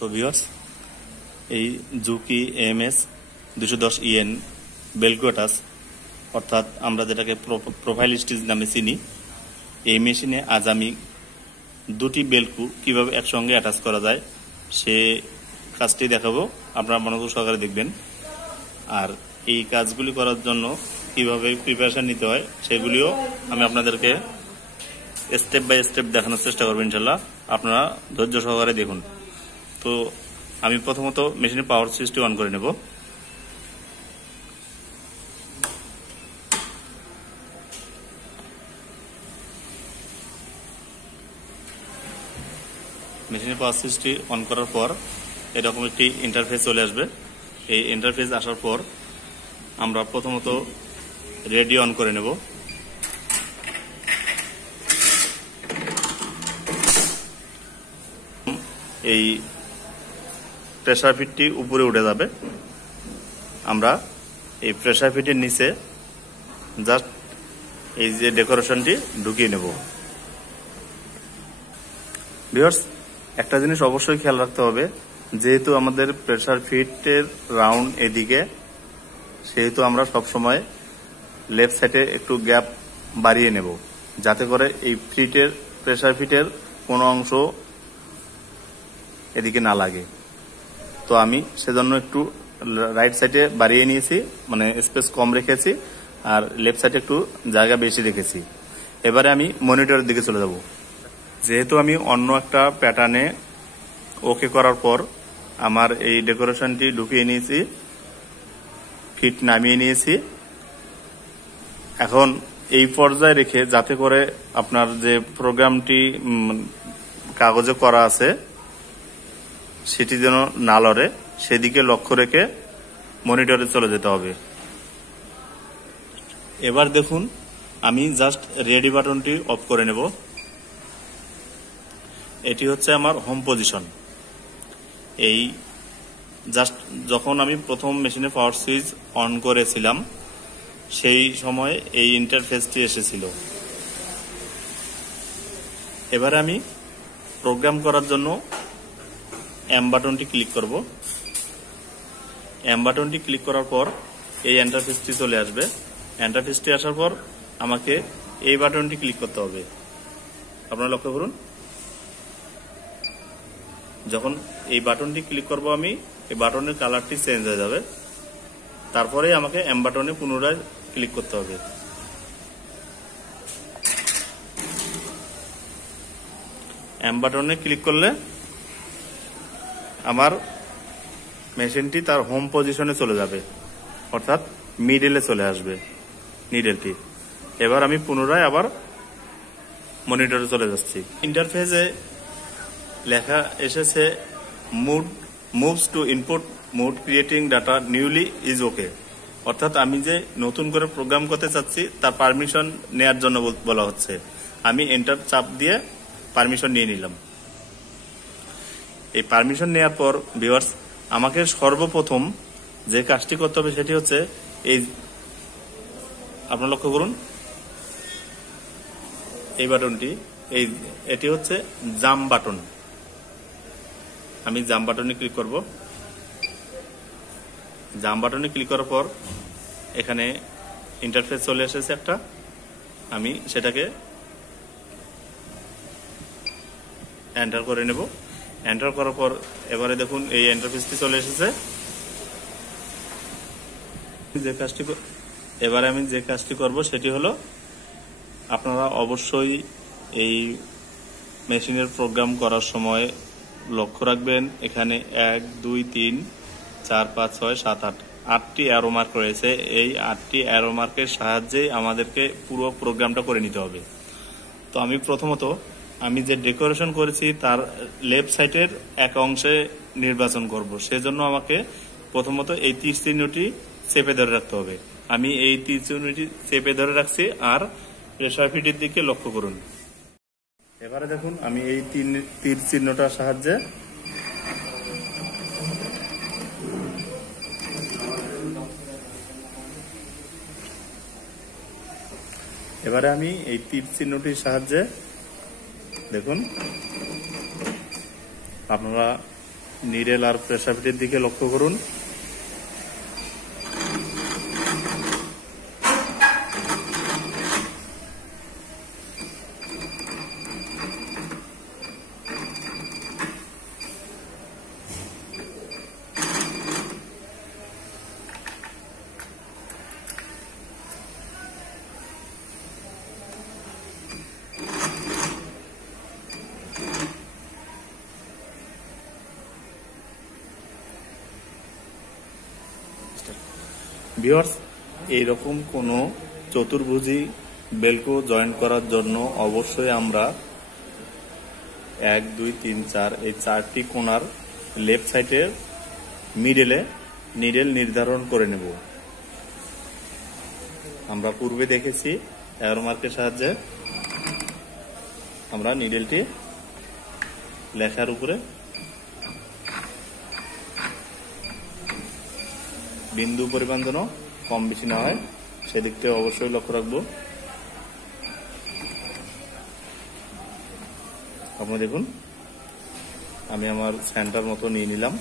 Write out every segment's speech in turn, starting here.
তো ভিউয়ার্স, এই Juki MS 210 বেলকো attach, অর্থাৎ আমরা যেটাকে প্রোফাইল স্টিচ নামে চিনি, এই মেশিনে আজ আমি দুটি বেলকো কিভাবে একসঙ্গে অ্যাটাচ করা যায় সে কাজটি দেখাবো। আপনারা মনোযোগ সহকারে দেখবেন। আর এই কাজগুলি করার জন্য কিভাবে প্রিপারেশন নিতে হয় সেগুলিও আমি আপনাদেরকে স্টেপ বাই স্টেপ দেখানোর চেষ্টা করবো ইনশাল্লাহ। আপনারা ধৈর্য সহকারে দেখুন। তো আমি প্রথমত মেশিনের পাওয়ার সুইচটি অন করে নেব। মেশিনের পাওয়ার সুইচটি অন করার পর এরকম একটি ইন্টারফেস চলে আসবে। এই ইন্টারফেস আসার পর আমরা প্রথমত রেডি অন করে নেব। এই প্রেসার ফিটটি উপরে উঠে যাবে। আমরা এই প্রেসার ফিটের নিচে জাস্ট এই যে ডেকোরেশনটি ঢুকিয়ে নেব। ভিউয়ার্স, একটা জিনিস অবশ্যই খেয়াল রাখতে হবে, যেহেতু আমাদের প্রেসার ফিটের রাউন্ড এদিকে, সেহেতু আমরা সবসময় লেফট সাইডে একটু গ্যাপ বাড়িয়ে নেব, যাতে করে এই প্রেসার ফিটের কোনো অংশ এদিকে না লাগে। তো আমি সেজন্য একটু রাইট সাইডে বাড়িয়ে নিয়েছি, মানে স্পেস কম রেখেছি, আর লেফট সাইডে একটু জায়গা বেশি রেখেছি। এবারে আমি মনিটরের দিকে চলে যাব। যেহেতু আমি অন্য একটা প্যাটার্নে ওকে করার পর আমার এই ডেকোরেশনটি ঢুকিয়ে নিয়েছি, ফিট নামিয়ে নিয়েছি। এখন এই পর্যায়ে রেখে, যাতে করে আপনার যে প্রোগ্রামটি কাগজে করা আছে সেটি যেন না লড়ে, সেদিকে লক্ষ্য রেখে মনিটরে চলে যেতে হবে। এবার দেখুন, আমি জাস্ট রেডি বাটনটি অফ করে নেব। এটি হচ্ছে আমার হোম পজিশন। এই জাস্ট যখন আমি প্রথম মেশিনে পাওয়ার সুইচ অন করেছিলাম সেই সময় এই ইন্টারফেসটি এসেছিল। এবারে আমি প্রোগ্রাম করার জন্য এম বাটনটি ক্লিক করব। এম বাটনটি ক্লিক করার পর এই ইন্টারফেসটি চলে আসবে। ইন্টারফেসটি আসার পর আমাকে এই বাটনটি ক্লিক করতে হবে। আপনারা লক্ষ্য করুন, যখন এই বাটনটি ক্লিক করব আমি, এই বাটনের কালারটি চেঞ্জ হয়ে যাবে। তারপরে আমাকে এম বাটনে পুনরায় ক্লিক করতে হবে। এম বাটনে ক্লিক করলে আমার মেশিনটি তার হোম পজিশনে চলে যাবে, অর্থাৎ মিডলে চলে আসবে নিডেলটি। এবার আমি পুনরায় আবার মনিটরে চলে যাচ্ছি। ইন্টারফেসে লেখা এসেছে moves to input mode creating data newly is okay, অর্থাৎ আমি যে নতুন করে প্রোগ্রাম করতে চাচ্ছি তার পারমিশন নেয়ার জন্য বলা হচ্ছে। আমি এন্টার চাপ দিয়ে পারমিশন নিয়ে নিলাম। এই পারমিশন নেওয়ার পর ভিউয়ার্স, আমাকে সর্বপ্রথম যে কাজটি করতে হবে সেটি হচ্ছে এই, আপনারা লক্ষ্য করুন এই বাটনটি, এটি হচ্ছে জাম্প বাটন। আমি জাম্প বাটনে ক্লিক করব। জাম্প বাটনে ক্লিক করার পর এখানে ইন্টারফেস চলে এসেছে একটা, আমি সেটাকে এন্টার করে নেব। এন্টার করার পর এবারে দেখুন এই ইন্টারফেসটি চলে এসেছে। এবারে আমি যে কাজটি করব সেটি হলো, আপনারা অবশ্যই এই মেশিনের প্রোগ্রাম করার সময় লক্ষ্য রাখবেন, এখানে 1 2 3 4 5 6 7 8 8টি অ্যারো মার্ক রয়েছে। এই 8টি অ্যারো মার্কের সাহায্যে আমাদেরকে পুরো প্রোগ্রামটা করে নিতে হবে। তো আমি প্রথমত আমি যে ডেকোরেশন করেছি তার লেফট সাইডের এক অংশে নির্বাচন করব। সেজন্য আমাকে প্রথমত এই তীর চিহ্নটি চেপে ধরে রাখতে হবে। আমি এই তীর চিহ্নটি চেপে ধরে রাখছি, আর প্রেসার ফিটের দিকে লক্ষ্য করুন। এবারে দেখুন, আমি এই তীর চিহ্নটার সাহায্যে দেখুন, আপনারা নিডেল আর প্রেসার ফিটের দিকে লক্ষ্য করুন। ভিউয়ার্স, এইরকম কোনো চতুর্ভুজী বেলকো জয়েন করার জন্য অবশ্যই আমরা 1 2 3 4 এই 4টি কোণার লেফট সাইডে মিডলে নিডেল নির্ধারণ করে নেব। আমরা পূর্বে দেখেছি অ্যারো মার্কের সাহায্যে আমরা নিডেলটি লেখার উপরে বিন্দু পরিমাণ যেন কম বেশি না হয় সেদিকটা অবশ্যই লক্ষ্য রাখবো। আপনারা দেখুন, আমি আমার সেন্টার মতো নিয়ে নিলাম।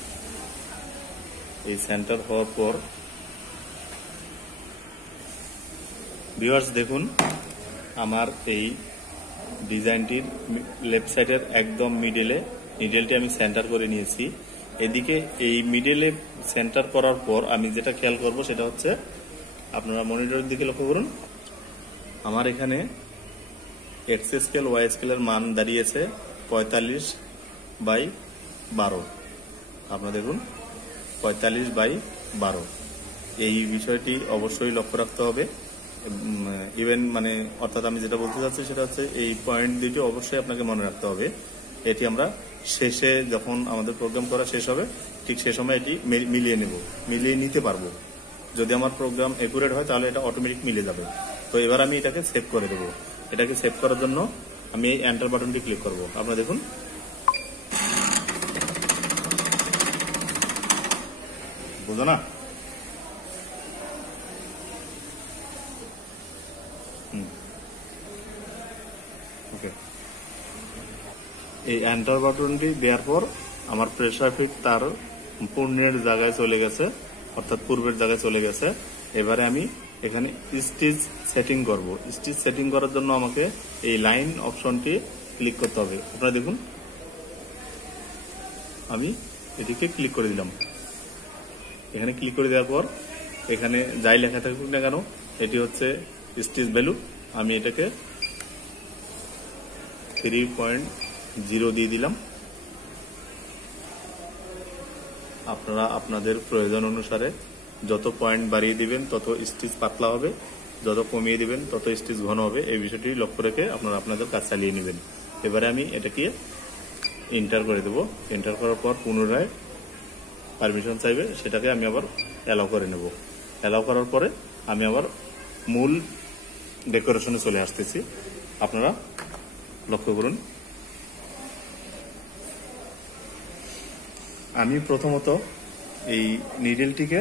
এই সেন্টার হওয়ার পর ভিউয়ার্স দেখুন, আমার এই ডিজাইনটির লেফট সাইডের একদম মিডলে নিডেলটি আমি সেন্টার করে নিয়েছি। এদিকে এই মিডলে সেন্টার করার পর আমি যেটা খেয়াল করব সেটা হচ্ছে, আপনারা মনিটরের দিকে লক্ষ্য করুন, আমার এখানে এক্স স্কেল ওয়াই স্কেলের মান দাঁড়িয়েছে 45/12। আপনারা দেখুন 45/12। এই বিষয়টি অবশ্যই লক্ষ্য রাখতে হবে। ইভেন অর্থাৎ আমি যেটা বলতে চাচ্ছি সেটা হচ্ছে এই পয়েন্ট দুইটি অবশ্যই আপনাকে মনে রাখতে হবে। এটি আমরা শেষে যখন আমাদের প্রোগ্রাম করা শেষ হবে ঠিক সে সময় এটি মিলিয়ে নিতে পারবো। যদি আমার প্রোগ্রাম একুরেট হয় তাহলে এটা অটোমেটিক মিলে যাবে। তো এবার আমি এটাকে সেভ করে দেবো। এটাকে সেভ করার জন্য আমি এই এন্টার বাটনটি ক্লিক করব। আপনারা দেখুন, বুঝো না? ওকে, এই এন্টার বাটনটি দেওয়ার পর আমার প্রেসার ফিট তার পূর্ণের জায়গায় চলে গেছে, অর্থাৎ পূর্বের জায়গায় চলে গেছে। এবারে আমি এখানে স্টিচ সেটিং করব। স্টিচ সেটিং করার জন্য আমাকে এই লাইন অপশনটি ক্লিক করতে হবে। আপনারা দেখুন, আমি এটিকে ক্লিক করে দিলাম। এখানে ক্লিক করে দেওয়ার পর এখানে যাই লেখা থাকুক না কেন এটি হচ্ছে স্টিচ ভ্যালু। আমি এটাকে 3.0 দিয়ে দিলাম। আপনারা আপনাদের প্রয়োজন অনুসারে যত পয়েন্ট বাড়িয়ে দিবেন তত স্টিচ পাতলা হবে, যত কমিয়ে দিবেন তত স্টিচ ঘন হবে। এই বিষয়টি লক্ষ্য রেখে আপনারা আপনাদের কাজ চালিয়ে নেবেন। এবারে আমি এটাকে এন্টার করে দেব। এন্টার করার পর পুনরায় পারমিশন চাইবে, সেটাকে আমি আবার অ্যালাউ করে নেব। অ্যালাউ করার পরে আমি আবার মূল ডেকোরেশনে চলে আসতেছি। আপনারা লক্ষ্য করুন, আমি প্রথমত এই নিডেলটিকে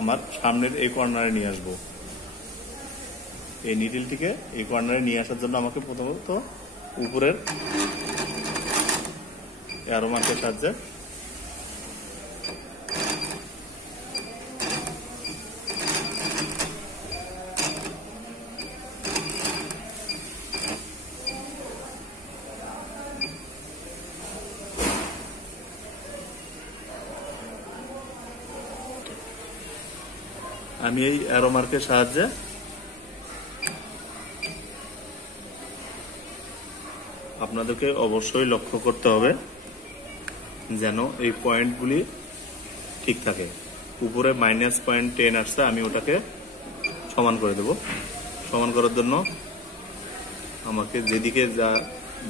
আমার সামনের এই কর্নারে নিয়ে আসব। এই নিডেলটিকে এই কর্নারে নিয়ে আসার জন্য আমাকে প্রথমত উপরের অ্যারো মার্কের সাহায্যে আমি এই অ্যারো মার্কের সাহায্যে আপনাদেরকে অবশ্যই লক্ষ্য করতে হবে যেন এই পয়েন্টগুলি ঠিক থাকে। উপরে -.10 আসছে, আমি ওটাকে সমান করে দেব। সমান করার জন্য আমাকে যেদিকে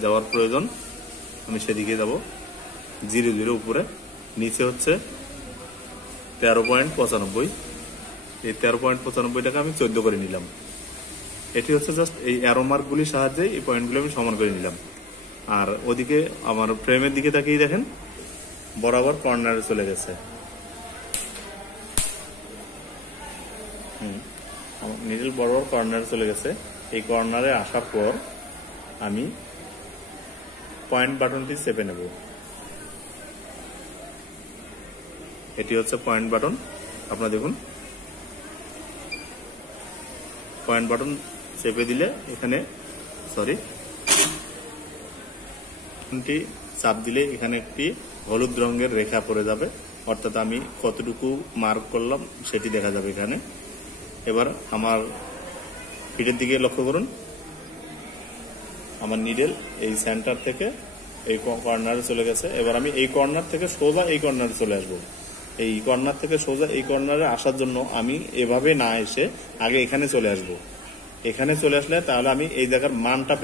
যাওয়ার প্রয়োজন আমি সেদিকে যাব। 0.0 উপরে, নিচে হচ্ছে 13.95। এই 13.95টাকে আমি 14 করে নিলাম। এটি হচ্ছে জাস্ট এই অ্যারো মার্কগুলির সাহায্যে এই পয়েন্টগুলো আমি সমান করে নিলাম। আর ওদিকে আমার ফ্রেমের দিকে তাকিয়ে দেখেন বরাবর কর্নারে চলে গেছে। নিডল বরাবর কর্নারে চলে গেছে। এই কর্নারে আসার পর আমি পয়েন্ট বাটনটি চেপে নেব। এটি হচ্ছে পয়েন্ট বাটন। আপনারা দেখুন, পয়েন্ট বাটন চেপে দিলে এখানে চাপ দিলে এখানে একটি হলুদ রঙের রেখা পড়ে যাবে, অর্থাৎ আমি কতটুকু মার্ক করলাম সেটি দেখা যাবে এখানে। এবার আমার ফিটের দিকে লক্ষ্য করুন, আমার নিডেল এই সেন্টার থেকে এই কর্নারে চলে গেছে। এবার আমি এই কর্নার থেকে সোজা এই কর্নারে চলে আসবো। এই কর্নার থেকে সোজা এই কর্নারে আসার জন্য আমি এভাবে না এসে আগে এখানে চলে আসব। এখানে চলে আসলে তাহলে আমি এই জায়গার মানটা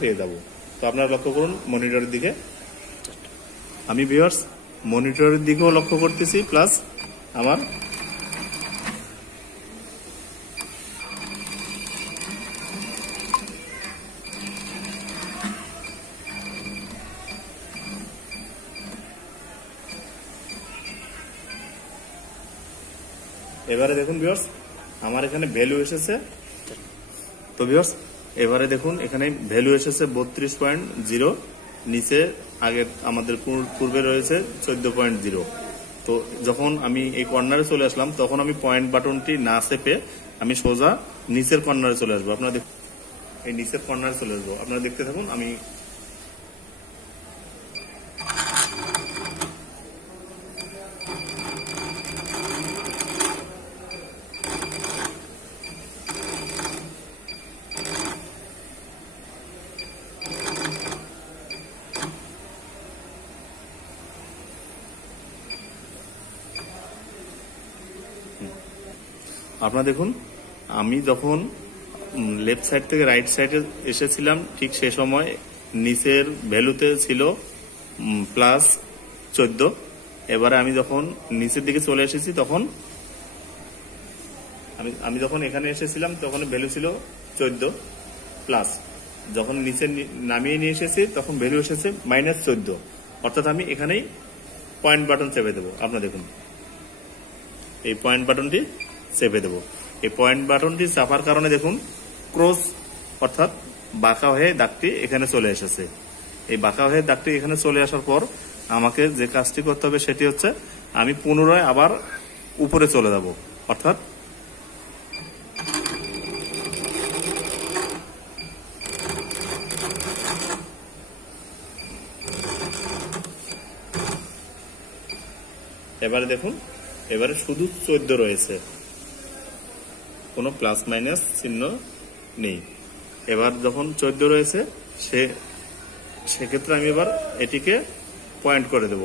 পেয়ে যাব, তো আপনারা লক্ষ্য করুন মনিটরের দিকে। আমি ভিউয়ার্স মনিটরের দিকেও লক্ষ্য করতেছি, প্লাস আমার এবারে দেখুন ভিউয়ার্স আমার এখানে ভ্যালু এসেছে। তো ভিউয়ার্স এবারে দেখুন এখানে ভ্যালু এসেছে 32.0, নিচে আগে আমাদের পূর্বে রয়েছে 14.0। তো যখন আমি এই কর্নারে চলে আসলাম তখন আমি পয়েন্ট বাটনটি না চেপে আমি সোজা নিচের কর্নারে চলে আসবো। আপনারা দেখুন এই নিচের কর্নারে চলে আসবো, আপনারা দেখতে থাকুন। আমি আপনারা দেখুন আমি যখন লেফট সাইড থেকে রাইট সাইডে এসেছিলাম ঠিক সে সময় নিচের ভ্যালুতে ছিল +14। এবারে আমি যখন নিচের দিকে চলে এসেছি তখন আমি যখন এখানে এসেছিলাম তখন ভ্যালু ছিল 14 প্লাস, যখন নিচে নামিয়ে নিয়ে এসেছি তখন ভ্যালু এসেছে -14। অর্থাৎ আমি এখানেই পয়েন্ট বাটন চেপে দেবো। আপনারা দেখুন এই পয়েন্ট বাটনটি চেপে দেবো। এই পয়েন্ট বাটনটি চাপার কারণে দেখুন ক্রস অর্থাৎ বাঁকা হয়ে দাগটি এখানে চলে এসেছে। এই বাঁকা হয়ে দাগটি এখানে চলে আসার পর আমাকে যে কাজটি করতে হবে সেটি হচ্ছে আমি পুনরায় আবার উপরে চলে যাব, অর্থাৎ এবারে দেখুন এবারে শুধু 14 রয়েছে, কোনো প্লাস মাইনাস চিহ্ন নেই। এবার যখন 14 রয়েছে সেক্ষেত্রে আমি এবার এটিকে পয়েন্ট করে দেব।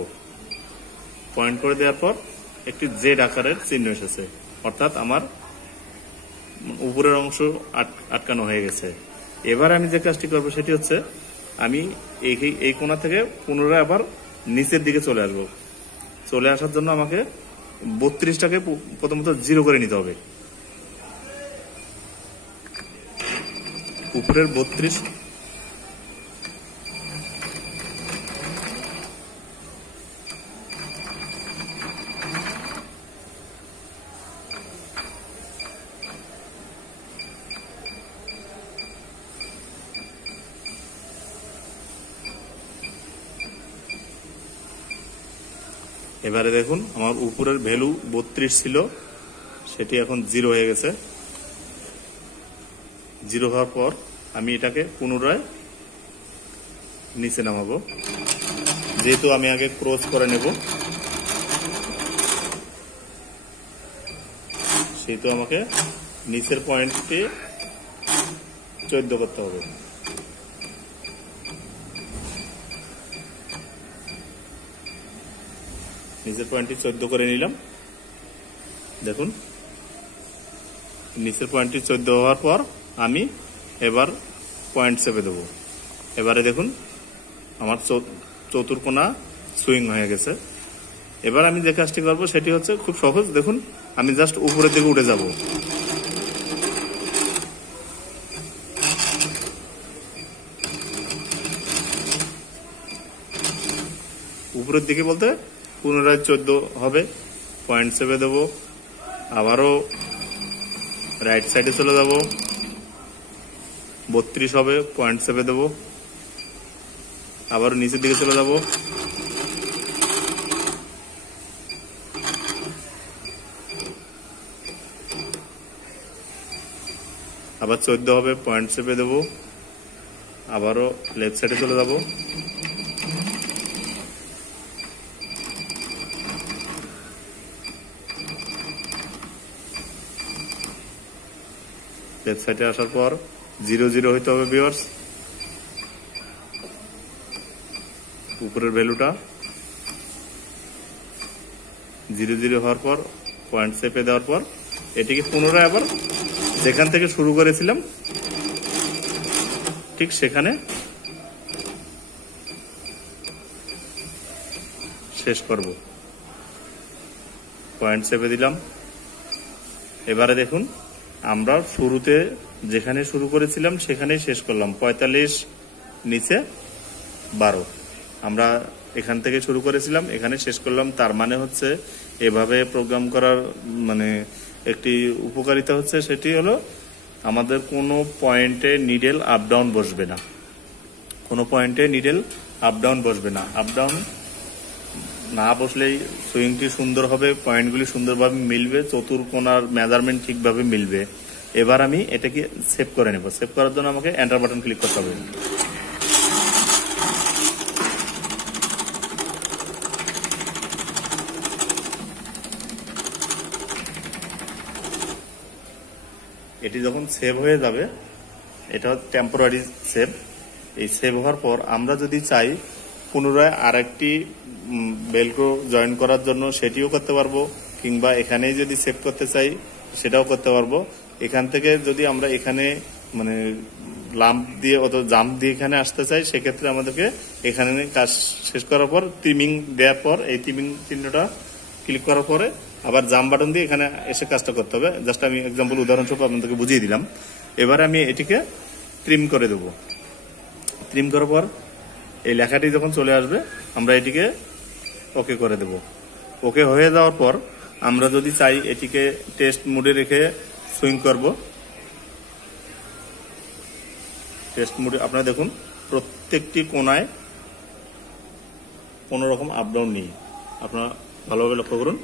পয়েন্ট করে দেওয়ার পর একটি জেড আকারের চিহ্ন এসেছে, অর্থাৎ আমার উপরের অংশ আটকানো হয়ে গেছে। এবার আমি যে কাজটি করবো সেটি হচ্ছে আমি এই কোণা থেকে পুনরায় আবার নিচের দিকে চলে আসবো। চলে আসার জন্য আমাকে 32টাকে প্রথমত 0 করে নিতে হবে। উপরের 32 এবারে দেখুন আমার উপরের ভ্যালু 32 ছিল, সেটি এখন 0 হয়ে গেছে। 0 হওয়ার পর আমি এটাকে পুনরায় নিচে নামাবো, যেহেতু আমি আগে ক্রস করে নেব সেহেতু আমাকে নিচের পয়েন্টটি 14 করতে হবে। নিচের পয়েন্টটি 14 করে নিলাম। দেখুন নিচের পয়েন্টটি 14 হওয়ার পর আমি এবার পয়েন্ট চেপে দেব। এবারে দেখুন আমার চতুর্কোণা সুইং হয়ে গেছে। এবার আমি যে কাজটি করবো সেটি হচ্ছে খুব সহজ। দেখুন আমি জাস্ট উপরের দিকে উঠে যাব। উপরের দিকে বলতে পুনরায় 14 হবে, পয়েন্ট চেপে দেবো, আবারও রাইট সাইডে চলে যাব, 32 হবে, পয়েন্ট চেপে দেবো, আবারও নিচের দিকে চলে যাব, আবার 14 হবে, পয়েন্ট চেপে দেবো, আবারও লেফট সাইডে চলে যাব, লেফট সাইডে আসার পর 0 0 হইতে হবে ভিউয়ার্স, উপরের ভ্যালুটা 0 0 হওয়ার পর পয়েন্ট চেপে দেওয়ার পর এটিকে পুনরায় আবার যেখান থেকে শুরু করেছিলাম ঠিক সেখানে শেষ করব। পয়েন্ট চেপে দিলাম। এবারে দেখুন আমরা শুরুতে যেখানে শুরু করেছিলাম সেখানেই শেষ করলাম, 45 নিচে 12। আমরা এখান থেকে শুরু করেছিলাম, এখানে শেষ করলাম। তার মানে হচ্ছে এভাবে প্রোগ্রাম করার মানে একটি উপকারিতা হচ্ছে, সেটি হলো আমাদের কোনো পয়েন্টে নিডেল আপ ডাউন বসবে না, কোনো পয়েন্টে নিডেল আপ ডাউন বসবে না। আপ ডাউন না বসলেই সুইংটি সুন্দর হবে, পয়েন্টগুলি সুন্দরভাবে মিলবে, চতুর্কোণার মেজারমেন্ট ঠিকভাবে মিলবে। এবার আমি এটাকে সেভ করে নেব। সেভ করার জন্য আমাকে এন্টার বাটন ক্লিক করতে হবে। এটি যখন সেভ হয়ে যাবে, এটা টেম্পোরারি সেভ। এই সেভ হওয়ার পর আমরা যদি চাই পুনরায় আরেকটি বেলক্রো জয়েন করার জন্য সেটিও করতে পারবো, কিংবা এখানেই যদি সেভ করতে চাই সেটাও করতে পারবো। এখান থেকে যদি আমরা এখানে মানে লাম্প দিয়ে অথবা জাম্প দিয়ে এখানে আসতে চাই, সেক্ষেত্রে আমাদেরকে এখানে কাজ শেষ করার পর ট্রিমিং দেওয়ার পর এই ট্রিমিং চিহ্নটা ক্লিক করার পরে আবার জাম্প বাটন দিয়ে এখানে এসে কাজটা করতে হবে। জাস্ট আমি এক্সাম্পল উদাহরণস্বরূপ আপনাদেরকে বুঝিয়ে দিলাম। এবারে আমি এটিকে ট্রিম করে দেব। ট্রিম করার পর এই লেখাটি যখন চলে আসবে আমরা এটিকে ওকে করে দেব। ওকে হয়ে যাওয়ার পর আমরা যদি চাই এটিকে টেস্ট মোডে রেখে সুইং করব। টেস্ট মোডে আপনারা দেখুন প্রত্যেকটি কোণায় কোনো রকম আপ ডাউন নেই, আপনারা ভালোভাবে লক্ষ্য করুন।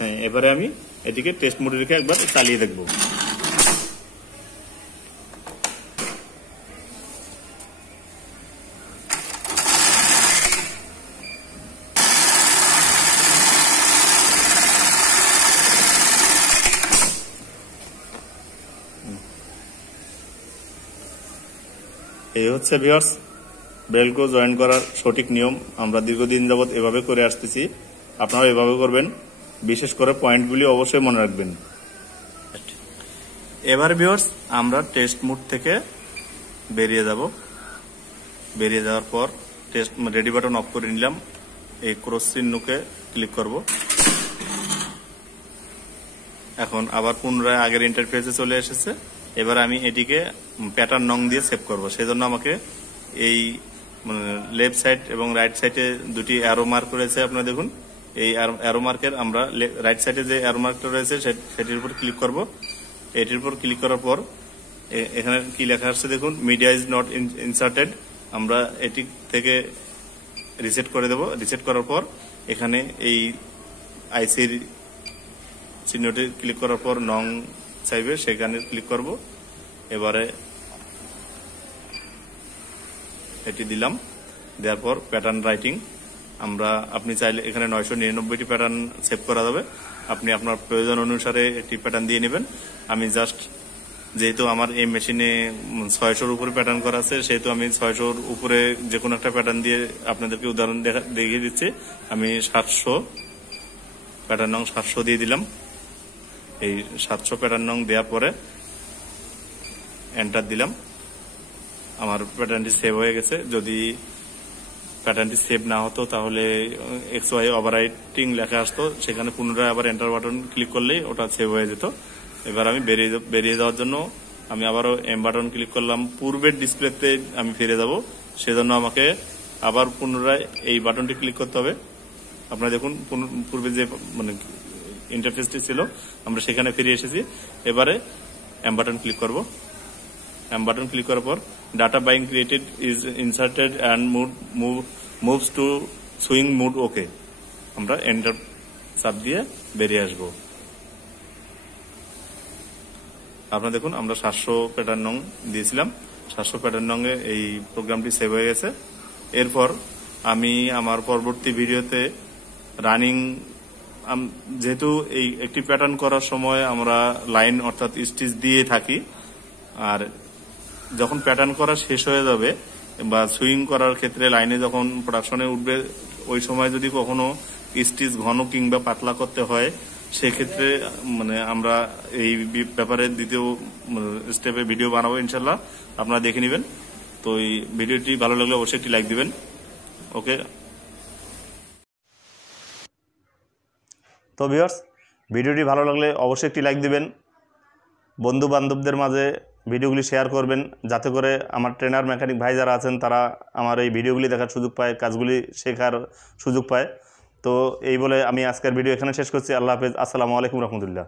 হ্যাঁ, এবারে আমি এটিকে টেস্ট মোডে রেখে একবার চালিয়ে দেখব। এই হচ্ছে ভিউয়ার্স বেলক্রো জয়েন করার সঠিক নিয়ম। আমরা দীর্ঘদিন যাবৎ এভাবে করে আসতেছি, আপনারা এভাবে করবেন। বিশেষ করে পয়েন্টগুলি অবশ্যই মনে রাখবেন। এবার ভিউয়ার্স আমরা টেস্ট মোড থেকে বেরিয়ে যাব। বেরিয়ে যাওয়ার পর টেস্ট রেডি বাটন অফ করে নিলাম। এই ক্রস চিহ্নকে ক্লিক করব। এখন আবার পুনরায় আগের ইন্টারফেসে চলে এসেছে। এবার আমি এটিকে প্যাটার্ন নং দিয়ে সেভ করব। সেজন্য আমাকে এই লেফট সাইড এবং রাইট সাইডে দুটি অ্যারো মার্ক রয়েছে, আপনারা দেখুন। এই অ্যারো মার্কের আমরা রাইট সাইডে যে অ্যারো মার্কটা রয়েছে সেটির উপর ক্লিক করব। এটির উপর ক্লিক করার পর এখানে কি লেখা আসছে দেখুন, মিডিয়া ইজ নট ইনসার্টেড। আমরা এটি থেকে রিসেট করে দেব। রিসেট করার পর এখানে এই আইসির চিহ্নটি ক্লিক করার পর নং চাইবে, সেখানে ক্লিক করব। এবারে এটি দিলাম। দেওয়ার পর প্যাটার্ন রাইটিং আপনি চাইলে এখানে 999টি প্যাটার্ন সেভ করা যাবে। আপনি আপনার প্রয়োজন অনুসারে একটি প্যাটার্ন দিয়ে নেবেন। আমি জাস্ট যেহেতু আমার এই মেশিনে 600-র উপরে প্যাটার্ন করা আছে, সেহেতু আমি 600-র উপরে যে কোনো একটা প্যাটার্ন দিয়ে আপনাদেরকে উদাহরণ দেখিয়ে দিচ্ছি। আমি 700 প্যাটার্ন নং 700 দিয়ে দিলাম। এই 700 প্যাটার্ন নং দেওয়ার পরে এন্টার দিলাম। আমার প্যাটার্নটি সেভ হয়ে গেছে। যদি প্যাটার্নটি সেভ না হতো তাহলে XY ওভাররাইটিং লেখা আসতো, সেখানে পুনরায় আবার এন্টার বাটন ক্লিক করলেই ওটা সেভ হয়ে যেত। এবার আমি বেরিয়ে যাওয়ার জন্য আমি আবারও এম বাটন ক্লিক করলাম। পূর্বের ডিসপ্লেতে আমি ফিরে যাব, সেজন্য আমাকে আবার পুনরায় এই বাটনটি ক্লিক করতে হবে। আপনারা দেখুন পূর্বে যে ইন্টারফেসটি ছিল আমরা সেখানে ফিরে এসেছি। এবারে এম বাটন ক্লিক করব। এম বাটন ক্লিক করার পর data being created is inserted and moves to swing mood okay. আমরা এন্টার চাপ দিয়ে বেরিয়ে আসবো। আপনারা দেখুন আমরা 700 প্যাটার্ন নং দিয়েছিলাম, 700 প্যাটার্ন নংয়ে এই প্রোগ্রামটি সেভ হয়ে গেছে। এরপর আমি আমার পরবর্তী ভিডিওতে রানিং, যেহেতু এই একটি প্যাটার্ন করার সময় আমরা লাইন অর্থাৎ স্টিচ দিয়ে থাকি, আর যখন প্যাটার্ন করা শেষ হয়ে যাবে বা সুইং করার ক্ষেত্রে লাইনে যখন প্রোডাকশনে উঠবে ওই সময় যদি কখনো স্টিচ ঘন কিংবা পাতলা করতে হয় সেক্ষেত্রে আমরা এই ব্যাপারে দ্বিতীয় স্টেপে ভিডিও বানাবো ইনশাল্লাহ, আপনারা দেখে নেবেন। তো এই ভিডিওটি ভালো লাগলে অবশ্যই একটি লাইক দিবেন। ওকে, তো ভিউয়ার্স, ভিডিওটি ভালো লাগলে অবশ্যই একটি লাইক দিবেন, বন্ধু বান্ধবদের মাঝে ভিডিওগুলি শেয়ার করবেন, যাতে করে আমার ট্রেনার মেকানিক ভাই যারা আছেন তারা আমার এই ভিডিওগুলি দেখার সুযোগ পায়, কাজগুলি শেখার সুযোগ পায়। তো এই বলে আমি আজকের ভিডিও এখানে শেষ করছি। আল্লাহ হাফেজ, আসসালামু আলাইকুম রহমতুল্লাহ।